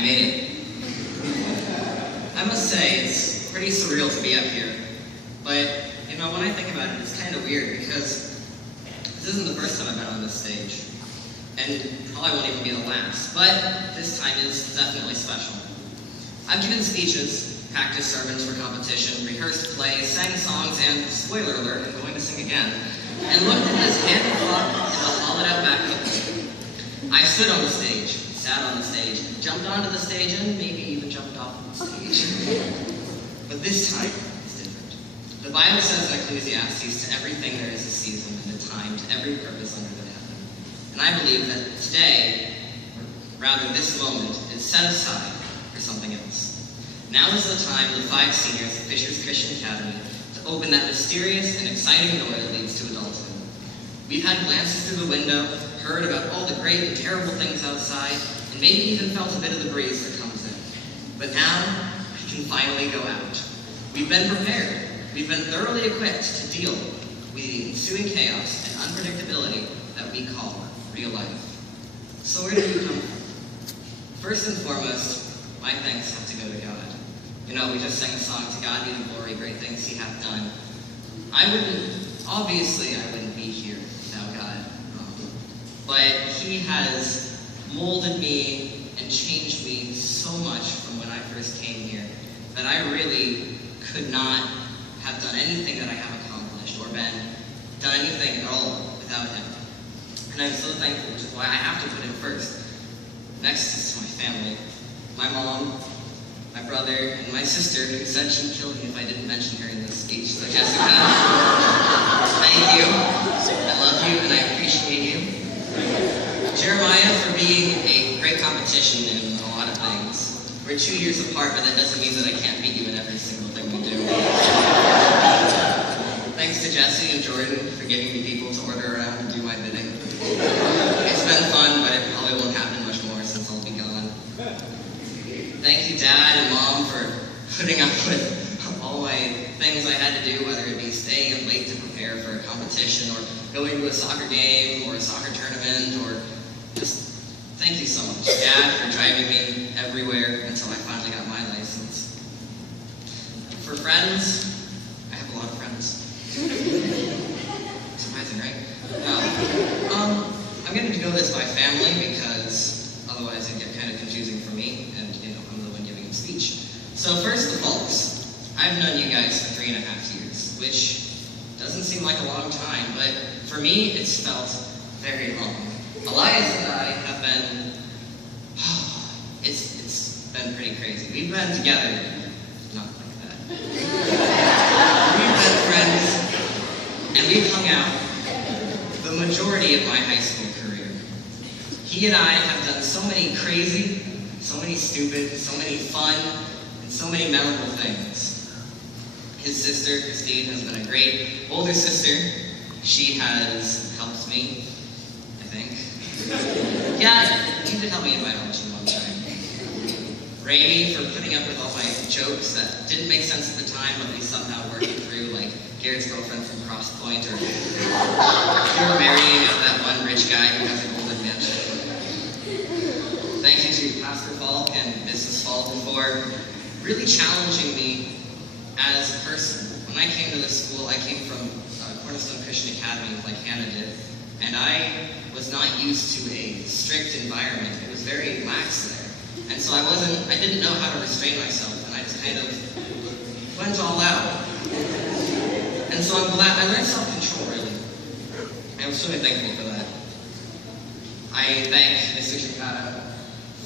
made it. I must say, it's pretty surreal to be up here. But, you know, when I think about it, it's kind of weird because this isn't the first time I've been on this stage. And probably won't even be the last. But this time is definitely special. I've given speeches, practiced sermons for competition, rehearsed plays, sang songs, and, spoiler alert, I'm going to sing again, and looked at this handy clock in the hollowed-out back of it. I stood on the stage, sat on the stage, jumped onto the stage, and maybe even jumped off of the stage. But this time is different. The Bible says in Ecclesiastes, to everything there is a season and a time, to every purpose under the heaven. And I believe that today, or rather this moment, is set aside for something else. Now is the time the 5 seniors at Fishers Christian Academy to open that mysterious and exciting door that leads to adulthood. We've had glances through the window, heard about all the great and terrible things outside, and maybe even felt a bit of the breeze that comes in. But now, we can finally go out. We've been prepared. We've been thoroughly equipped to deal with the ensuing chaos and unpredictability that we call real life. So where do we come from? First and foremost, my thanks have to go to God. You know, we just sang a song, "To God be the glory, great things he hath done." Obviously I wouldn't be here without God. But he has molded me and changed me so much from when I first came here that I really could not have done anything that I have accomplished or done anything at all without him. And I'm so thankful, which is why I have to put him first. Next is my family. My mom, my brother, and my sister, who said she'd kill me if I didn't mention her in this speech. So Jessica, thank you. I love you and I appreciate you. Jeremiah for being a great competition in a lot of things. We're 2 years apart, but that doesn't mean that I can't beat you in every single thing we do. Thanks to Jesse and Jordan for giving me people to order around and do my bidding. It's been fun, but it probably won't happen much more since I'll be gone. Thank you, Dad and Mom, for putting up with all my things I had to do, whether it be staying up late to prepare for a competition, or going to a soccer game, or a soccer tournament, or just thank you so much, Dad, for driving me everywhere until I finally got my license. For friends, I have a lot of friends. Surprising, right? I'm going to go this by family because otherwise it'd get kind of confusing for me, and I'm the one giving the speech. So first, the Falks. I've known you guys for 3.5 years, which doesn't seem like a long time, but for me, it's felt very long. Elias and I have been, it's been pretty crazy. We've been together, not like that. We've been friends, and we've hung out the majority of my high school career. He and I have done so many crazy, so many stupid, so many fun, and so many memorable things. His sister, Christine, has been a great older sister. She has helped me, I think. Yeah, he did help me in biology one time. Rainey for putting up with all my jokes that didn't make sense at the time, but we somehow worked it through, like Garrett's girlfriend from Cross Point, or you're marrying that one rich guy who has a golden mitch. Thank you to Pastor Falk and Mrs. Falk for really challenging me as a person. When I came to this school, I came from Cornerstone Christian Academy, like Hannah did, and I was not used to a strict environment. It was very lax there. And so I didn't know how to restrain myself, and I just kind of went all out. And so I'm glad, I learned self-control, really. I'm so thankful for that. I thank Mr. Shikata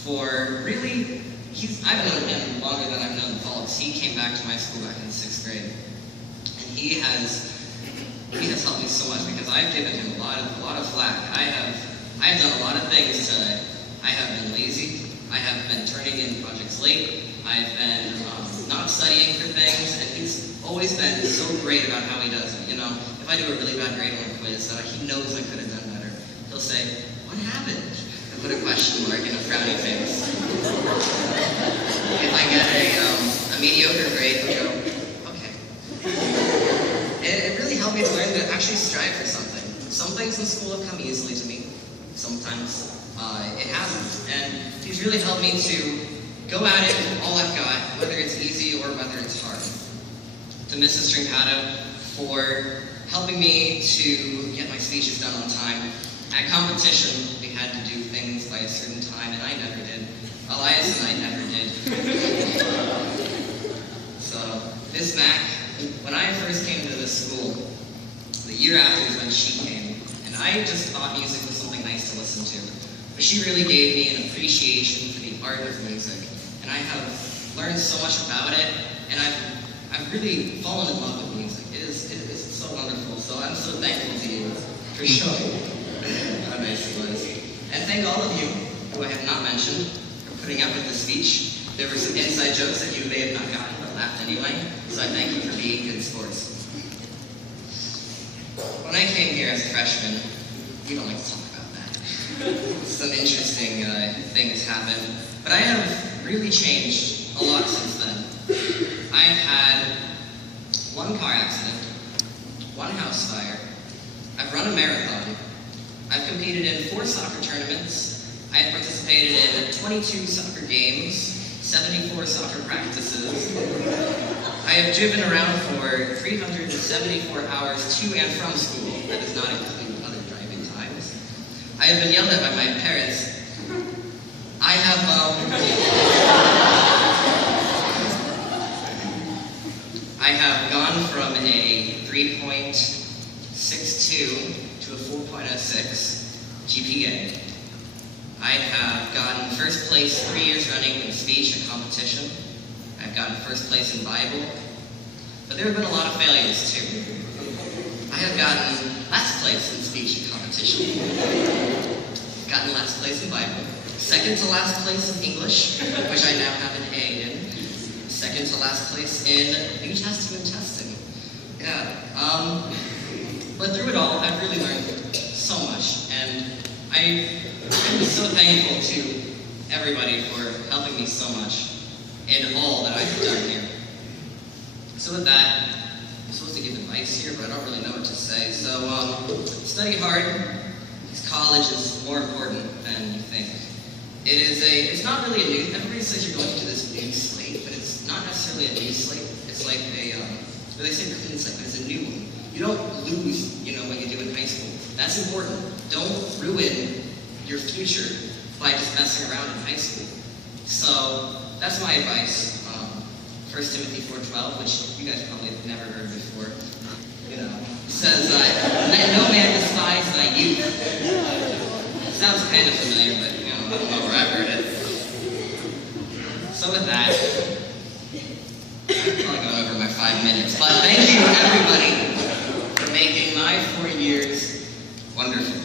for really, I've known him longer than I've known the Falks. He came back to my school back in 6th grade. And he has helped me so much because I've given him a lot of flack. I have done a lot of things I have been lazy. I have been turning in projects late. I've been not studying for things, and he's always been so great about how he does it. If I do a really bad grade on a quiz that he knows I could have done better, he'll say, "What happened?" and put a question mark and a frowny face. If I get a mediocre grade, he'll go, "Okay." It really helped me to learn to actually strive for something. Some things in school have come easily to me. Sometimes it hasn't. And he's really helped me to go at it with all I've got, whether it's easy or whether it's hard. To Mrs. Stringpato for helping me to get my speeches done on time. At competition, we had to do things by a certain time, and I never did. Elias and I never did. So, Miss Mack, when I first came to this school, the year after is when she came, and I just thought music was something nice to listen to. But she really gave me an appreciation for the art of music, and I have learned so much about it, and I've really fallen in love with music. It is so wonderful, so I'm so thankful to you for showing how nice it was. And thank all of you who I have not mentioned for putting up with the speech. There were some inside jokes that you may have not gotten, but laughed anyway, so I thank you for being good sports. When I came here as a freshman, we don't like to talk about that. Some interesting things happened, but I have really changed a lot since then. I've had one car accident, one house fire, I've run a marathon, I've competed in 4 soccer tournaments, I have participated in 22 soccer games, 74 soccer practices, I have driven around for 374 hours to and from school. That does not include other driving times. I have been yelled at by my parents. I have gone from a 3.62 to a 4.06 GPA. I have gotten first place 3 years running in speech and competition. I've gotten first place in Bible, but there have been a lot of failures too. I have gotten last place in speech and competition, gotten last place in Bible, second to last place in English, which I now have an A in, second to last place in New Testament testing. Yeah, but through it all, I've really learned so much, and I'm so thankful to everybody for helping me so much in all that I've done here. So with that, I'm supposed to give advice here, but I don't really know what to say. So study hard, because college is more important than you think. It's not really a new, everybody says you're going to this new slate, but it's not necessarily a new slate. It's like they say clean slate, but it's a new one. You don't lose, what you do in high school. That's important. Don't ruin your future by just messing around in high school. So that's my advice. 1 Timothy 4:12, which you guys probably have never heard before. Says, "Let no man despise thy youth." Sounds kind of familiar, but I don't know where I've heard it. So with that, I've probably gone over my 5 minutes, but thank you everybody for making my 4 years wonderful.